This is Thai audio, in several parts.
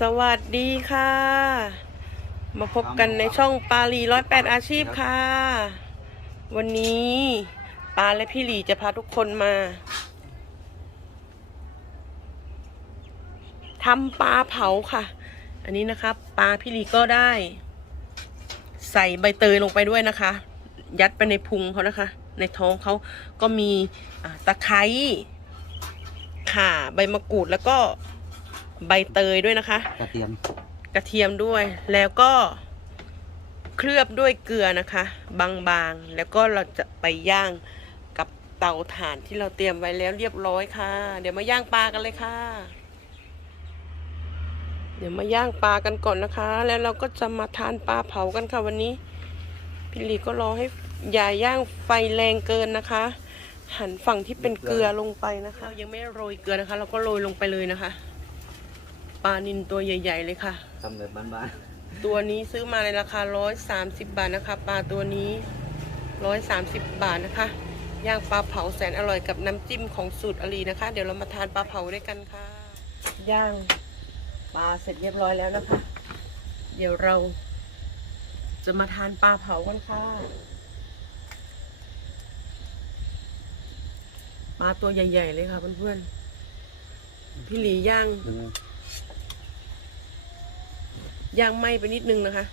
สวัสดีค่ะ มาพบกันในช่องปาลีร้อยแปดอาชีพค่ะ วันนี้ปาและพี่หลีจะพาทุกคนมาทำปลาเผาค่ะ อันนี้นะคะปลาพี่หลีก็ได้ ใส่ใบเตยลงไปด้วยนะคะ ยัดไปในพุงเขานะคะ ในท้องเขาก็มีอ่าตะไคร้ข่าใบมะกรูดแล้วก็ ใบเตยด้วยนะคะ กระเทียม กระเทียมด้วย แล้วก็เคลือบด้วยเกลือนะคะ บางๆ แล้วก็เราจะไปย่างกับเตาถ่านที่เราเตรียมไว้แล้วเรียบร้อยค่ะ เดี๋ยวมาย่างปลากันเลยค่ะ เดี๋ยวมาย่างปลากันก่อนนะคะ แล้วเราก็จะมาทานปลาเผากันค่ะวันนี้พี่หลีก็รอให้อย่าย่างไฟแรงเกินนะคะ หันฝั่งที่เป็นเกลือลงไปนะคะ ยังไม่โรยเกลือนะคะ เราก็โรยลงไปเลยนะคะ ปลานินตัวใหญ่ ๆ เลยค่ะ ทำแบบบ้านตัวนี้ซื้อมาในราคา 130 บาทนะคะ ปลาตัวนี้ 130 บาทนะคะย่างปลาเผาแสนอร่อยกับน้ำจิ้มของสูตรอลีนะคะ เดี๋ยวเรามาทานปลาเผาด้วยกันค่ะ ย่างปลาเสร็จเรียบร้อยแล้วนะคะ เดี๋ยวเรา จะมาทานปลาเผากันค่ะ ปลาตัวใหญ่ ๆ เลยค่ะเพื่อนๆพี่หลีย่างๆนึง ย่างไหม้ไปนิดนึงนะคะ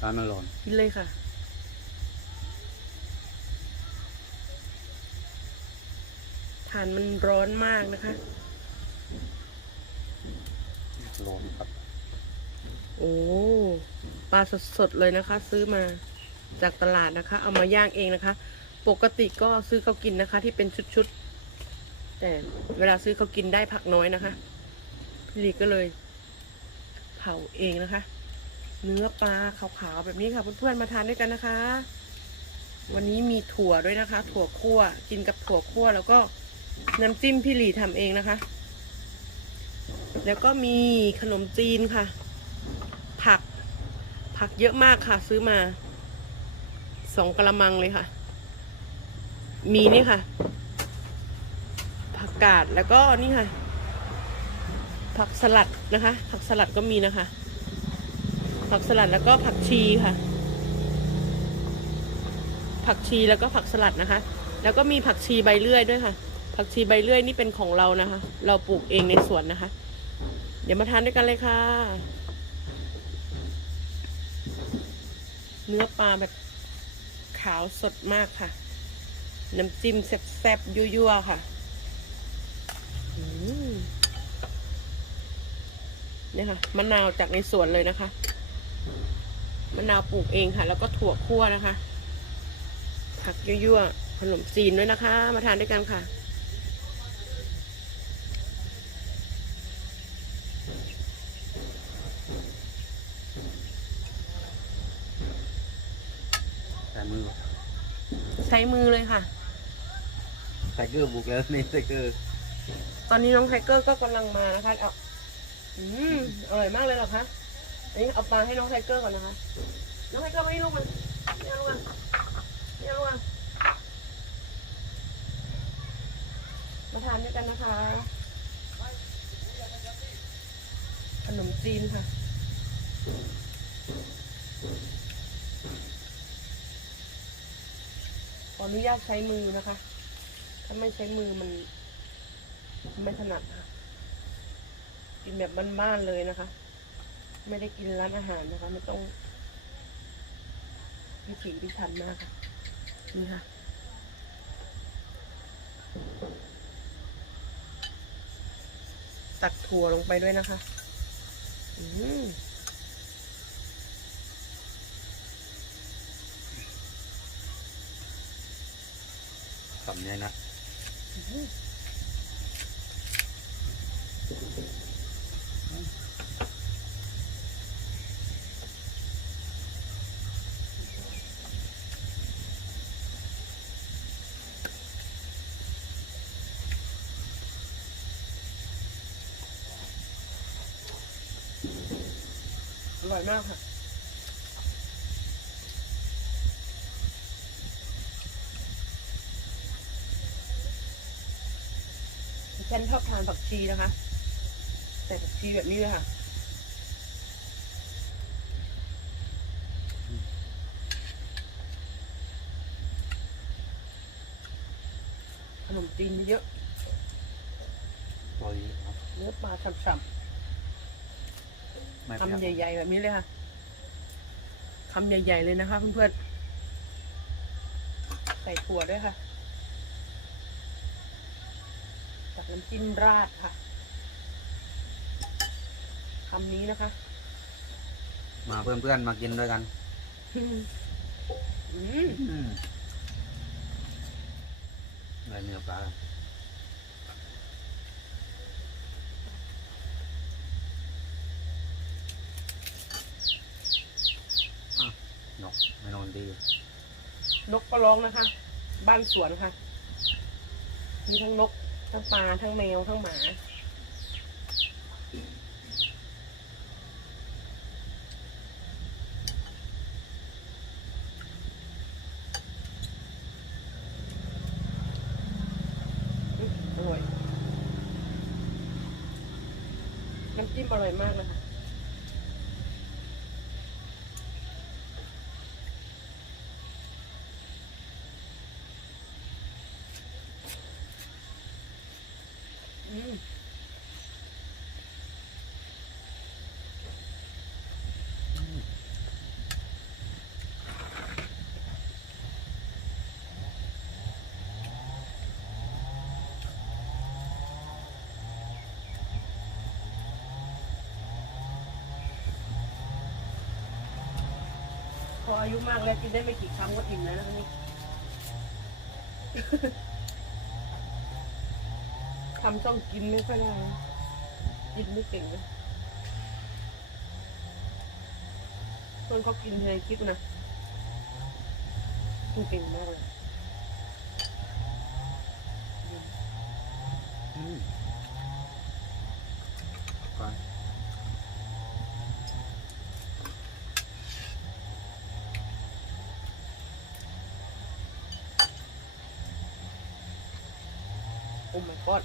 ตาลมันร้อนกินเลยค่ะ ฐานมันร้อนมากนะคะ ร้อนครับ โอ้ ปลาสดๆเลยนะคะ ซื้อมาจากตลาดนะคะ เอามาย่างเองนะคะ ปกติก็ซื้อเขากินนะคะ ที่เป็นชุดๆ แต่เวลาซื้อเขากินได้ผักน้อยนะคะ พี่ลีก็เลย เผาเองนะคะ เนื้อปลาขาวๆแบบนี้ค่ะเพื่อนๆมาทานด้วยกันนะคะ วันนี้มีถั่วด้วยนะคะ ถั่วคั่วกินกับถั่วคั่วแล้วก็น้ำจิ้มพี่หลีทำเองนะคะ แล้วก็มีขนมจีนค่ะ ผักผักเยอะมากค่ะ ซื้อมาสองกระมังเลยค่ะ มีนี่ค่ะ ผักกาดแล้วก็นี่ค่ะ ผักสลัดนะคะ ผักสลัดก็มีนะคะ ผักสลัดแล้วก็ผักชีค่ะ ผักชีแล้วก็ผักสลัดนะคะ แล้วก็มีผักชีใบเลื่อยด้วยค่ะ ผักชีใบเลื่อยนี่เป็นของเรานะคะ เราปลูกเองในสวนนะคะ เดี๋ยวมาทานด้วยกันเลยค่ะ เนื้อปลาแบบขาวสดมากค่ะ น้ำจิ้มแซ่บๆยั่วๆค่ะอืม เนี่ยค่ะมะนาวจากในสวนเลยนะคะมะนาวปลูกเองค่ะ แล้วก็ถั่วคั่วนะคะ ผักยั่วๆขนมจีนด้วยนะคะ มาทานด้วยกันค่ะใส่มือใช้มือเลยค่ะใส่เกลือบุกแล้วนี่ใส่เกลือตอนนี้น้องไทเกอร์ก็กำลังมานะคะเอืมอร่อยมากเลยเหรอคะอันนี้เอาปลาให้น้องไทเกอร์ก่อนนะคะ น้องไทเกอร์มาให้ลูกมันนี่เอาลูกมันนี่เอาลูกมันมาทานด้วยกันนะคะ ขนมจีนค่ะขออนุญาตใช้มือนะคะ ถ้าไม่ใช้มือมัน ไม่ถนัดค่ะ กินแบบบ้านๆเลยนะคะ ไม่ได้กินร้านอาหารนะคะ ไม่ต้องพิถีพิถันมากค่ะนี่ค่ะตักถั่วลงไปด้วยนะคะ อืมทำเนี่ยนะ ร่อยมากค่ะฉันชอบทานผักชีนะคะแส่ผักชีแบบนี้เลยค่ะขนมจีนเยอะตัวนี้ครับเนื้อปลาฉ่ำ ไม่ๆเปรี้ยวคำใหญ่ ๆ แบบนี้เลยค่ะคำใหญ่ ๆ เลยนะคะเพื่อนๆ ใส่ถั่วด้วยค่ะจากน้ำจิ้มราดค่ะคำนี้นะคะ มาเพื่อนๆมากินด้วยกันอืมอืม อืมได้เนื้อปลาอะนกไม่นอนดี นกก็ร้องนะคะ บ้านสวนค่ะ มีทั้งนก ทั้งปลา ทั้งแมว ทั้งหมาอืมอร่อย น้ำจิ้มอร่อยมากนะคะ อืมพ ออายุมากแล้วกินได้ไม่กี่คำก็อิ่มแล้วนะนี่ทำต้องกินไม่ค่อยได้กินไม่เก่งนะคนเขากินในคลิปนะกินเก่งมากเลย my god